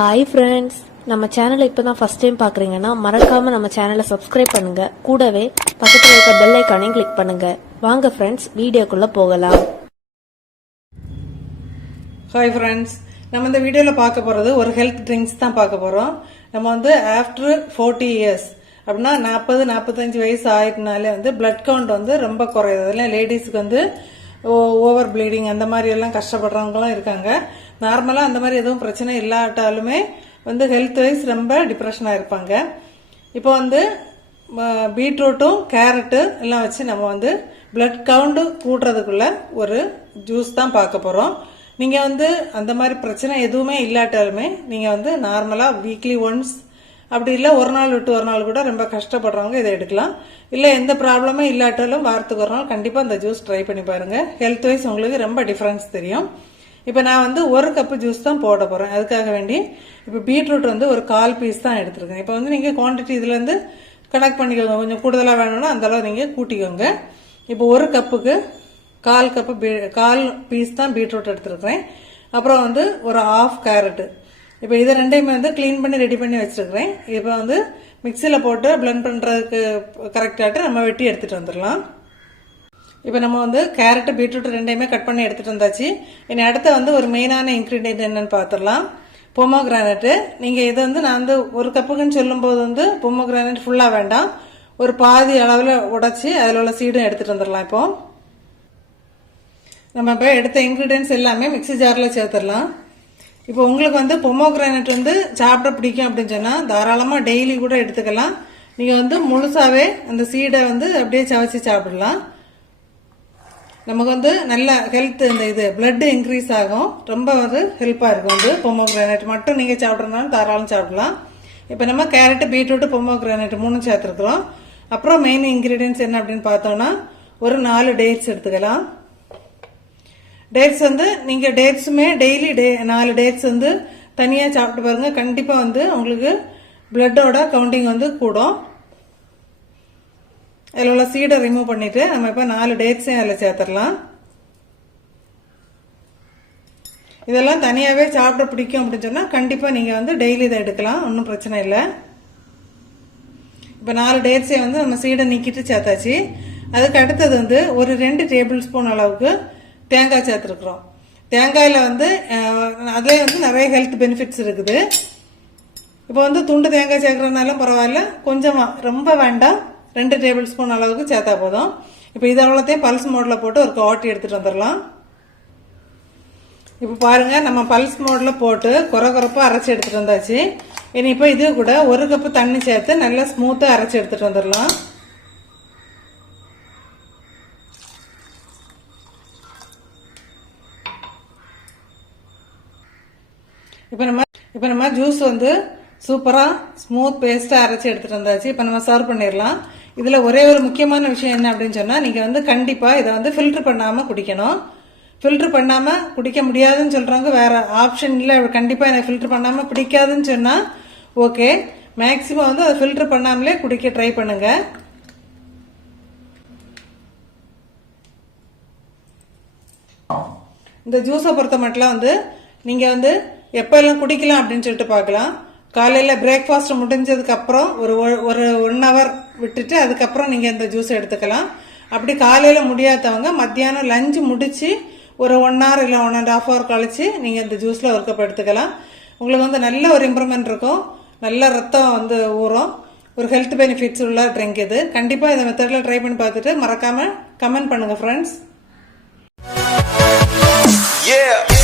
Hi friends நம்ம சேனலை இப்போ தான் ஃபஸ்ட் டைம் பார்க்குறீங்கன்னா மறக்காமல் நம்ம சேனலை சப்ஸ்கிரைப் பண்ணுங்க. கூடவே பக்கத்தில் இருக்க பெல் ஐக்கானையும் கிளிக் பண்ணுங்க. வாங்க ஃப்ரெண்ட்ஸ் வீடியோக்குள்ளே போகலாம். ஹாய் ஃப்ரெண்ட்ஸ் நம்ம இந்த வீடியோவில் பார்க்க போகிறது ஒரு ஹெல்த் ட்ரிங்க்ஸ் தான் பார்க்க போகிறோம் நம்ம வந்து ஆஃப்டர் ஃபோர்ட்டி இயர்ஸ் அப்படின்னா நாற்பது நாற்பத்தஞ்சு வயசு ஆயிட்டுனாலே வந்து பிளட் கவுண்ட் வந்து ரொம்ப குறையுது. அதில் லேடிஸ்க்கு வந்து ஓவர் ப்ளீடிங் அந்த மாதிரி எல்லாம் கஷ்டப்படுறவங்களும் இருக்காங்க. நார்மலாக அந்த மாதிரி எதுவும் பிரச்சனை இல்லாட்டாலுமே வந்து ஹெல்த் வைஸ் ரொம்ப டிப்ரெஷனாக இருப்பாங்க. இப்போ வந்து பீட்ரூட்டும் கேரட்டு எல்லாம் வச்சு நம்ம வந்து பிளட் கவுண்டு கூட்டுறதுக்குள்ள ஒரு ஜூஸ் தான் பார்க்க போகிறோம் நீங்கள் வந்து அந்த மாதிரி பிரச்சனை எதுவுமே இல்லாட்டாலுமே நீங்கள் வந்து நார்மலாக வீக்லி ஒன்ஸ் அப்படி இல்லை ஒரு நாள் விட்டு ஒரு நாள் கூட ரொம்ப கஷ்டப்படுறவங்க இதை எடுக்கலாம். இல்லை எந்த ப்ராப்ளமும் இல்லாட்டாலும் வாரத்துக்கு ஒரு நாள் கண்டிப்பாக அந்த ஜூஸ் ட்ரை பண்ணி பாருங்கள் ஹெல்த் வைஸ் உங்களுக்கு ரொம்ப டிஃப்ரென்ஸ் தெரியும். இப்போ நான் வந்து ஒரு கப்பு ஜூஸ் தான் போட போகிறேன் அதுக்காக வேண்டி இப்போ பீட்ரூட் வந்து ஒரு கால் பீஸ் தான் எடுத்துருக்கேன். இப்போ வந்து நீங்கள் குவான்டிட்டி இதுலேருந்து கனெக்ட் பண்ணிக்கோங்க. கொஞ்சம் கூடுதலாக வேணும்னா அந்தளவு நீங்கள் கூட்டிக்கோங்க. இப்போ ஒரு கப்புக்கு கால் கப்பு பீ- கால் பீஸ் தான் பீட்ரூட் எடுத்துருக்கிறேன். அப்புறம் வந்து ஒரு ஆஃப் கேரட்டு இப்போ இதை ரெண்டையுமே வந்து க்ளீன் பண்ணி ரெடி பண்ணி வச்சுருக்கிறேன். இப்போ வந்து மிக்சியில் போட்டு பிளெண்ட் பண்ணுறதுக்கு கரெக்டாகிட்டு நம்ம வெட்டி எடுத்துகிட்டு வந்துடலாம். இப்போ நம்ம வந்து கேரட்டு பீட்ரூட் ரெண்டையுமே கட் பண்ணி எடுத்துகிட்டு வந்தாச்சு. இனி அடுத்து வந்து ஒரு மெயினான இன்க்ரீடியன்ட் என்னென்னு பார்த்துடலாம் பொமோ கிரானைட்டு நீங்கள் இது வந்து நான் வந்து ஒரு கப்புக்குன்னு சொல்லும்போது வந்து பொமோகிரானட் ஃபுல்லாக வேண்டாம். ஒரு பாதி அளவில் உடைச்சி அதில் உள்ள சீடும் எடுத்துகிட்டு வந்துடலாம் இப்போ. நம்ம இப்போ எடுத்த இன்க்ரீடியன்ஸ் எல்லாமே மிக்ஸி ஜாரில் சேர்த்துடலாம். இப்போ உங்களுக்கு வந்து பொமோகிரானட் வந்து சாப்பிட பிடிக்கும் அப்படின்னு சொன்னால் தாராளமாக டெய்லி கூட எடுத்துக்கலாம். நீங்கள் வந்து முழுசாகவே அந்த சீடை வந்து அப்படியே சவைச்சி சாப்பிடலாம். நமக்கு வந்து நல்ல ஹெல்த் இந்த இது blood இன்க்ரீஸ் ஆகும். ரொம்ப வந்து ஹெல்ப்பாக இருக்கும் வந்து பொமோகிரானட் மட்டும் நீங்கள் சாப்பிட்றதுனாலும் தாராளம் சாப்பிடலாம். இப்போ நம்ம கேரட்டு பீட்ரூட்டு பொமோகிரானட் மூணும் சேர்த்துருக்குறோம். அப்புறம் மெயின் இன்க்ரீடியன்ஸ் என்ன அப்படின்னு பார்த்தோம்னா ஒரு நாலு டேட்ஸ் எடுத்துக்கலாம். டேட்ஸ் வந்து நீங்கள் டேட்ஸுமே டெய்லி டே நாலு டேட்ஸ் வந்து தனியாக சாப்பிட்டு பாருங்கள் கண்டிப்பாக வந்து உங்களுக்கு பிளட்டோட கவுண்டிங் வந்து கூடும். அதில் உள்ள சீடை ரிமூவ் பண்ணிட்டு நம்ம இப்போ நாலு டேட்ஸையும் அதில் சேர்த்துடலாம். இதெல்லாம் தனியாகவே சாப்பிட பிடிக்கும் அப்படின்னு சொன்னால் கண்டிப்பாக நீங்கள் வந்து டெய்லி இதை எடுக்கலாம். ஒன்றும் பிரச்சனை இல்லை. இப்போ நாலு டேட்ஸையும் வந்து நம்ம சீடை நீக்கிட்டு சேர்த்தாச்சு. அதுக்கு அடுத்தது வந்து ஒரு ரெண்டு டேபிள் ஸ்பூன் அளவுக்கு தேங்காய் சேர்த்துருக்குறோம். தேங்காயில் வந்து அதே வந்து நிறைய ஹெல்த் பெனிஃபிட்ஸ் இருக்குது. இப்போ வந்து துண்டு தேங்காய் சேர்க்குறதுனால பரவாயில்ல. கொஞ்சமாக ரொம்ப வேண்டாம். ரெண்டு டேபிள் ஸ்பூன் அளவுக்கு சேர்த்தா போதும். இப்போ இது அவ்வளோத்தையும் பல்ஸ் மோடில் போட்டு ஒரு காட்டி எடுத்துகிட்டு வந்துடலாம். இப்போ பாருங்க நம்ம பல்ஸ் மோடில் போட்டு குறை குறைப்பாக அரைச்சி எடுத்துகிட்டு வந்தாச்சு. இனி இப்போ இது கூட ஒரு கப்பு தண்ணி சேர்த்து நல்லா ஸ்மூத்தாக அரைச்சி எடுத்துகிட்டு வந்துடலாம். இப்போ நம்ம இப்போ நம்ம ஜூஸ் வந்து சூப்பராக ஸ்மூத் பேஸ்ட்டாக அரைச்சி எடுத்துகிட்டு வந்தாச்சு. இப்போ நம்ம சர்வ் பண்ணிடலாம். இதில் ஒரே ஒரு முக்கியமான விஷயம் என்ன அப்படின்னு சொன்னால் நீங்கள் வந்து கண்டிப்பாக இதை வந்து ஃபில்ட்ரு பண்ணாமல் குடிக்கணும். ஃபில்ட்ரு பண்ணாமல் குடிக்க முடியாதுன்னு சொல்கிறவங்க வேறு ஆப்ஷன் இல்லை. கண்டிப்பாக எனக்கு ஃபில்ட்ரு பண்ணாமல் பிடிக்காதுன்னு சொன்னால் ஓகே மேக்ஸிமம் வந்து அதை ஃபில்ட்ரு பண்ணாமலே குடிக்க ட்ரை பண்ணுங்கள் இந்த ஜூஸை பொறுத்த மட்டும் வந்து நீங்கள் வந்து எப்போல்லாம் குடிக்கலாம் அப்படின்னு சொல்லிட்டு பார்க்கலாம். காலையில் பிரேக்ஃபாஸ்ட் முடிஞ்சதுக்கப்புறம் ஒரு ஒ- ஒரு ஒன் ஹவர் விட்டுட்டு அதுக்கப்புறம் நீங்கள் இந்த ஜூஸ் எடுத்துக்கலாம். அப்படி காலையில் முடியாதவங்க மத்தியானம் லஞ்சு முடித்து ஒரு ஒன் ஹவர் இல்லை ஒன் அண்ட் ஹாஃப் ஹவர் கழிச்சு நீங்கள் இந்த ஜூஸில் ஒரு கப் எடுத்துக்கலாம். உங்களுக்கு வந்து நல்ல ஒரு இம்ப்ரூவ்மெண்ட் இருக்கும். நல்ல ரத்தம் வந்து ஊறும். ஒரு ஹெல்த் பெனிஃபிட்ஸ் உள்ள ட்ரிங்க் இது. கண்டிப்பாக இந்த மெத்தடில் ட்ரை பண்ணி பார்த்துட்டு மறக்காமல் கமெண்ட் பண்ணுங்கள் ஃப்ரெண்ட்ஸ் Yeah.